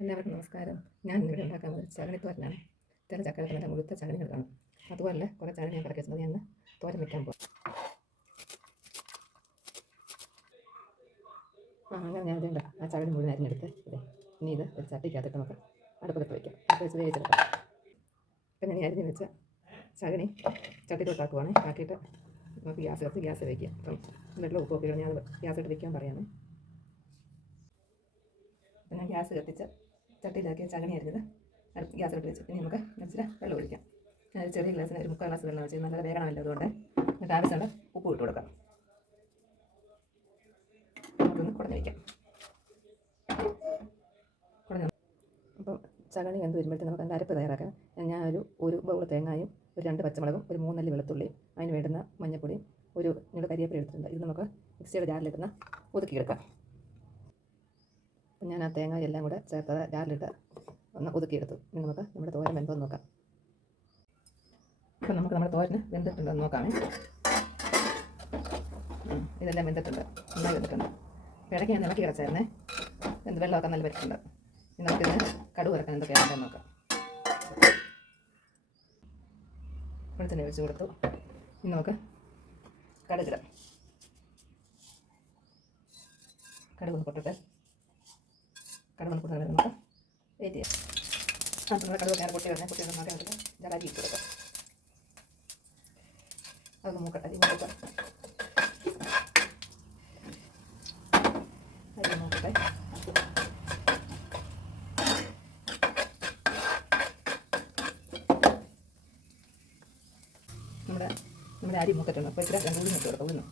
എല്ലാവർക്കും നമസ്കാരം. ഞാൻ ഇന്നിവിടെ ഉണ്ടാക്കാൻ പോകുന്നത് ചകണിത്തോരനാണ്. ചില ചക്കരൊക്കെ നല്ല മുഴുത്ത ചകണികൾ കാണും. അതുപോലെ കുറേ ചകണി ഞാൻ കിടക്കി വെച്ചത് ഞാൻ തോരൻ വയ്ക്കാൻ പോകും. അങ്ങനെ ഞാൻ ഇതുണ്ട് ആ ചകണി മുഴുവൻ അരിഞ്ഞെടുത്ത് ഇനി ഇത് ഒരു ചട്ടിക്കകത്തിട്ട് നമുക്ക് അടുപ്പത്ത് വയ്ക്കാം. അടുപ്പ് വെച്ച് വേവിച്ചെടുക്കാം. ഇപ്പം ഞാൻ അരിഞ്ഞ് വെച്ച ചകണി ചട്ടിയിലോട്ടാക്കുവാണ്. ആക്കിയിട്ട് നമുക്ക് ഗ്യാസ് വയ്ക്കുക. അപ്പം വെള്ളം ഉപ്പൊക്കെ ഞാൻ ഗ്യാസിട്ട് വയ്ക്കാൻ പറയാമേ. അപ്പം ഞാൻ ഗ്യാസ് കത്തിച്ച് ചട്ടിയിലാക്കി ചകണി അരിഞ്ഞത് ഗ്യാസിലോട്ട് വെച്ച് ഇനി നമുക്ക് ഇച്ചിരി വെള്ളം ഒഴിക്കാം. ഞാൻ ചെറിയ ഗ്ലാസ്സിന് ഒരു 3/4 ഗ്ലാസ് വെള്ളം ഒഴിച്ച് നല്ല വേഗണമല്ലോ. അതുകൊണ്ട് എന്നിട്ട് ആവശ്യമുണ്ട് ഉപ്പ് ഇട്ട് കൊടുക്കാം. നമുക്കൊന്ന് കുടഞ്ഞ് വയ്ക്കാം. അപ്പം ചകണി വെന്ത് വരുമ്പോഴത്തേക്ക് നമുക്ക് അതിൻ്റെ അരപ്പ് തയ്യാറാക്കാം. ഞാൻ ഒരു ബൗൾ തേങ്ങായും ഒരു 2 പച്ചമുളകും ഒരു 3 അല്ലി വെളുത്തുള്ളിയും അതിന് വേണ്ടുന്ന മഞ്ഞപ്പൊടിയും ഒരു കരിവേപ്പില എടുത്തിട്ടുണ്ട്. ഇത് നമുക്ക് മിക്സിയുടെ ജാറിലിട്ടുന്ന ഒതുക്കിയെടുക്കാം. അപ്പം ഞാൻ ആ തേങ്ങ എല്ലാം കൂടെ ചേർത്ത് ജാറിലിട്ട് ഒന്ന് ഒതുക്കിയെടുത്തു. ഇനി നമുക്ക് നമ്മുടെ തോരൻ വെന്തോന്ന് നോക്കാം. ഇപ്പം നമുക്ക് നമ്മുടെ തോരന് വെന്തിട്ടുണ്ടോ എന്ന് നോക്കാമേ. ഇതെല്ലാം വെന്തിട്ടുണ്ട്, നന്നായി വെന്തിട്ടുണ്ട്. ഇടയ്ക്ക് ഞാൻ ഇളക്കി കിടച്ചായിരുന്നേ. വെള്ളമൊക്കെ നല്ല വരിട്ടുണ്ട്. ഇനി നമുക്കിതിന് കടുക് ഇറക്കാൻ എന്തൊക്കെയാണെന്ന് നോക്കാം. വെളിച്ചെണ്ണ ഒഴിച്ച് കൊടുത്തു. ഇനി നമുക്ക് കടുകിടാം. കടുകൊന്ന് പൊട്ടട്ടെ. കടുകൊന്ന് പൊട്ടുന്നത് നമുക്ക് വെയിറ്റ് ചെയ്യാം. നമ്മുടെ കടുക് നേരെ പൊട്ടി വരണേ. പൊട്ടി വന്നാൽ നമുക്ക് ജലാക്കി ഇട്ട് കൊടുക്കാം. അതൊന്ന് മൂക്കട്ടെ. അരി മൂക്കട്ടെ. നമ്മുടെ അരി മൂക്കറ്റുണ്ട്. അപ്പോൾ ഇച്ചിരി 2 ഉഴുന്ന് ഇട്ട് കൊടുക്കാം. ഉഴുന്ന്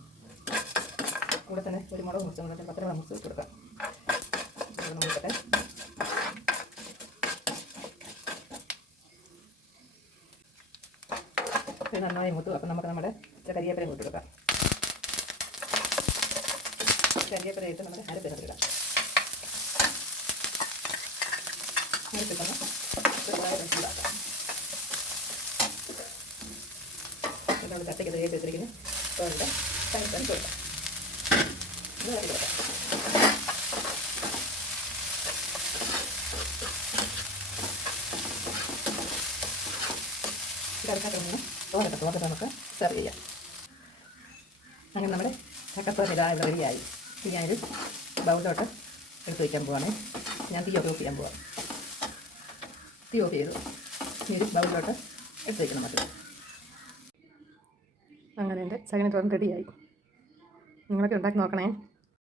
കൂടെ തന്നെ ഒരു മുളക് മുറിച്ച് നമ്മൾ 10 മുളക് മുറിച്ച് ഇട്ട് കൊടുക്കാം. മൂക്കട്ടെ. ഇത് നന്നായി മൂത്തു. അപ്പം നമുക്ക് നമ്മുടെ കരിവേപ്പില ഇട്ട് കൊടുക്കാം. കരിവേപ്പില ഇട്ട് നമ്മുടെ അരപ്പിടം ഇടാം. അരപ്പിട്ടൊന്ന് ചൂടാക്കാം. നമ്മൾ ചട്ടയ്ക്ക് തേച്ച് വെച്ചിരിക്കുന്ന തോരൻ്റെ കൈപ്പൻ കൊടുക്കാം. ഇത് കറി കൊടുക്കാം. ഇതറക്കാട്ടൊന്ന് തോരട്ടെ നമുക്ക് സെർവ് ചെയ്യാം. അങ്ങനെ നമ്മുടെ ചക്കത്തോരൻ ഇതാ ഇവിടെ റെഡിയായി. ഇനി ഞാനൊരു ബൗളിലോട്ട് എടുത്ത് വയ്ക്കാൻ പോവാണ്. ഞാൻ തീ ഓഫ് ചെയ്യാൻ പോവാം. തീ ഓഫ് ചെയ്തു. ഇനി ഒരു ബൗളിലോട്ട് എടുത്ത് വയ്ക്കണം നമുക്ക്. അങ്ങനെ എൻ്റെ ചകണി തോരൻ റെഡിയായി. നിങ്ങളൊക്കെ ഉണ്ടാക്കി നോക്കണേ.